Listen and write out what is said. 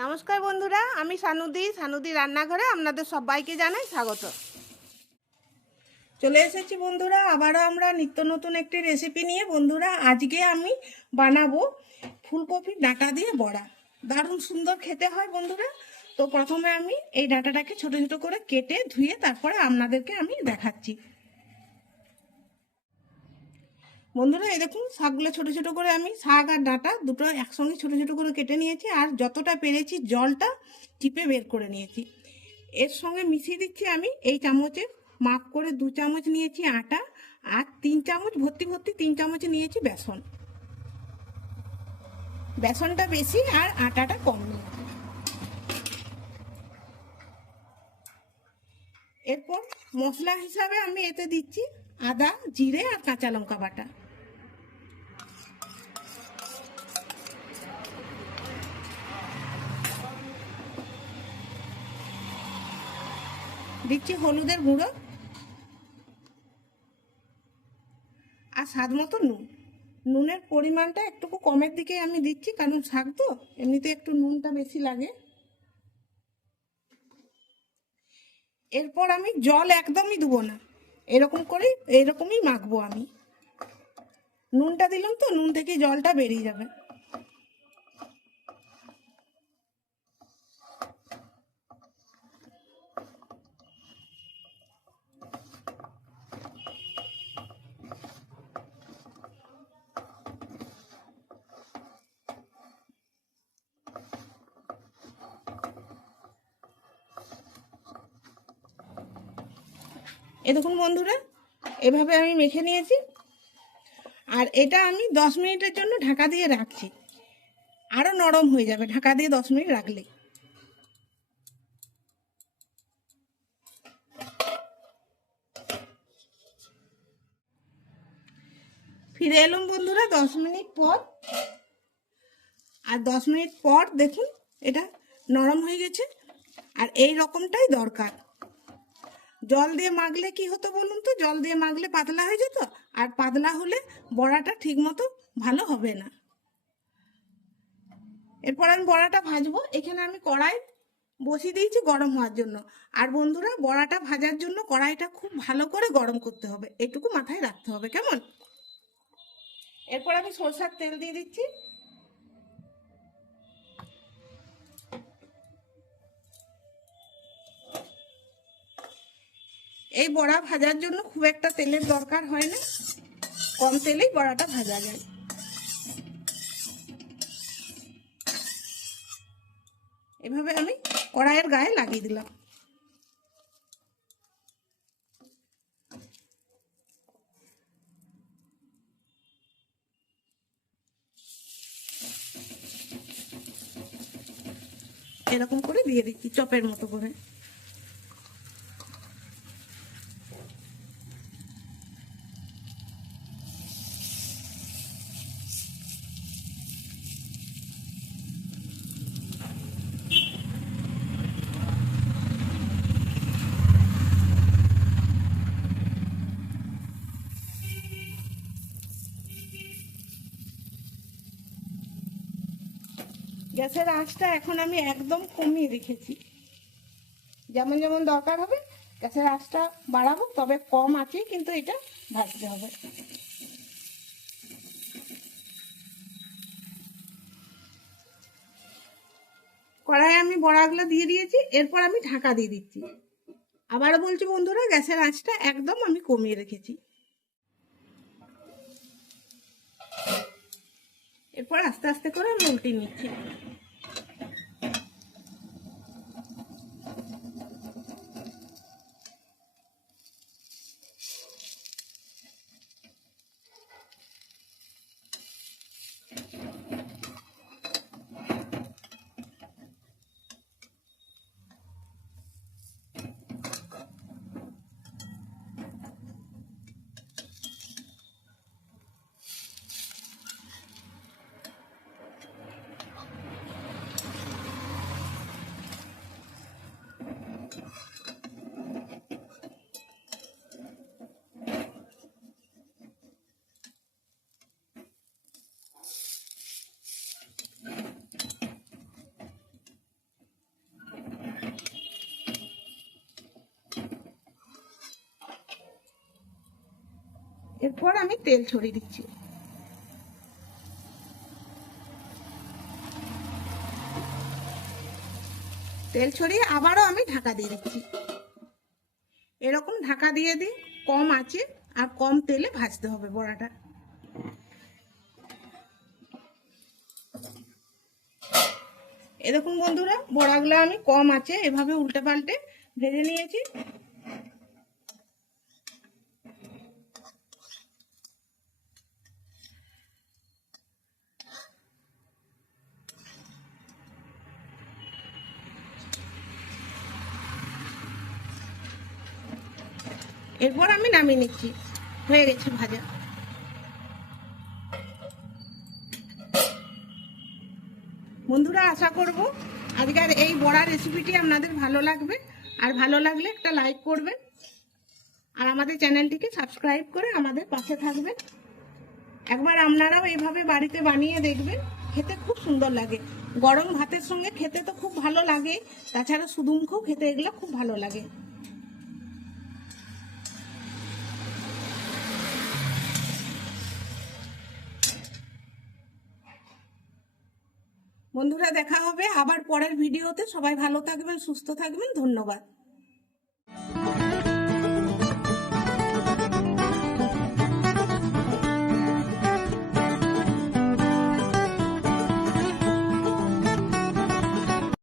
নমস্কার বন্ধুরা, আমি সানুদি সানুদি রান্নাঘরে আপনাদের সবাইকে জানাই স্বাগত। চলে এসেছি বন্ধুরা, আবারও আমরা নিত্য নতুন একটি রেসিপি নিয়ে। বন্ধুরা, আজকে আমি বানাবো ফুলকপি ডাঁটা দিয়ে বড়া। দারুণ সুন্দর খেতে হয় বন্ধুরা। তো প্রথমে আমি এই ডাঁটাটাকে ছোট ছোট করে কেটে ধুয়ে তারপরে আপনাদেরকে আমি দেখাচ্ছি। বন্ধুরা, এই দেখুন, শাকগুলো ছোট ছোট করে আমি শাক আর ডাঁটা দুটো একসঙ্গে ছোট ছোট করে কেটে নিয়েছি আর যতটা পেরেছি জলটা টিপে বের করে নিয়েছি। এর সঙ্গে মিশিয়ে দিচ্ছি আমি এই চামচে। মাপ করে দু চামচ নিয়েছি আটা আর তিন চামচ, ভর্তি ভর্তি তিন চামচ নিয়েছি বেসন। বেসনটা বেশি আর আটাটা কম এরপর মশলা হিসাবে আমি এতে দিচ্ছি আদা, জিরে আর কাঁচা লঙ্কা বাটা। দিচ্ছি হলুদের গুঁড়ো আর স্বাদ মতো নুন। নুনের পরিমাণটা একটুকু কমের দিকে আমি দিচ্ছি, কারণ শাক তো, এমনিতে একটু নুনটা বেশি লাগে। এরপর আমি জল একদমই দেবো না, এরকম করে এরকমই মাখবো আমি। নুনটা দিলাম তো, নুন থেকে জলটা বেরিয়ে যাবে। এ দেখুন বন্ধুরা, এভাবে আমি মেখে নিয়েছি। আর এটা আমি দশ মিনিটের জন্য ঢাকা দিয়ে রাখছি। আরও নরম হয়ে যাবে, ঢাকা দিয়ে দশ মিনিট রাখলে। ফিরে এলাম বন্ধুরা দশ মিনিট পর। আর দশ মিনিট পর দেখুন, এটা নরম হয়ে গেছে। আর এই রকমটাই দরকার। জল দিয়ে মাখলে কি হতো বলুন তো? জল দিয়ে মাখলে পাতলা হয়ে যেত? আর পাতলা হলে বড়াটা ঠিক মতো ভালো হবে না। এরপর আমি বড়াটা ভাজবো। এখানে আমি কড়াই বসিয়ে দিয়েছি গরম হওয়ার জন্য। আর বন্ধুরা, বড়াটা ভাজার জন্য কড়াইটা খুব ভালো করে গরম করতে হবে। এটুকু মাথায় রাখতে হবে, কেমন? এরপর আমি সরষার তেল দিয়ে দিচ্ছি। এই বড়া ভাজার জন্য খুব একটা তেলের দরকার হয় না। কম তেলেই বড়াটা ভাজা যায়। এভাবে আমি কড়াইয়ের গায়ে লাগিয়ে দিলাম। এরকম করে দিয়ে দিচ্ছি, চপের মতো করে। গ্যাসের আঁচটা এখন আমি একদম কমিয়ে রেখেছি। যেমন যেমন দরকার হবে, গ্যাসের আঁচটা বাড়াবো, তবে কম আছে, কিন্তু এটা ভাজতে হবে। কড়াই আমি বড়াগুলো দিয়ে দিয়েছি, এরপর আমি ঢাকা দিয়ে দিচ্ছি। আবারও বলছি বন্ধুরা, গ্যাসের আঁচটা একদম আমি কমিয়ে রেখেছি। এরপর আস্তে আস্তে করে আমি উল্টে নিচ্ছি। এরপর আমি তেল ছড়িয়ে দিচ্ছি। তেল ছড়িয়ে আবারও আমি ঢাকা দিয়ে দিচ্ছি। এরকম ঢাকা দিয়ে দিই, কম আছে আর কম তেলে ভাজতে হবে বড়াটা। এরকম বন্ধুরা, বড়াগুলো আমি কম আছে, এভাবে উল্টে পাল্টে ভেজে নিয়েছি। এরপর আমি নামিয়ে নিচ্ছি। হয়ে গেছে ভাজা। বন্ধুরা, আশা করব আজকের এই বড়া রেসিপিটি আপনাদের ভালো লাগবে। আর ভালো লাগলে একটা লাইক করবেন। আর আমাদের চ্যানেলটিকে সাবস্ক্রাইব করে আমাদের পাশে থাকবেন। একবার আপনারাও এইভাবে বাড়িতে বানিয়ে দেখবেন। খেতে খুব সুন্দর লাগে। গরম ভাতের সঙ্গে খেতে তো খুব ভালো লাগে। তাছাড়া সুদুমকেও খেতে এগুলো খুব ভালো লাগে। বন্ধুরা দেখা হবে আবার পরের ভিডিওতে। সবাই ভালো থাকবেন সুস্থ থাকবেন। ধন্যবাদ।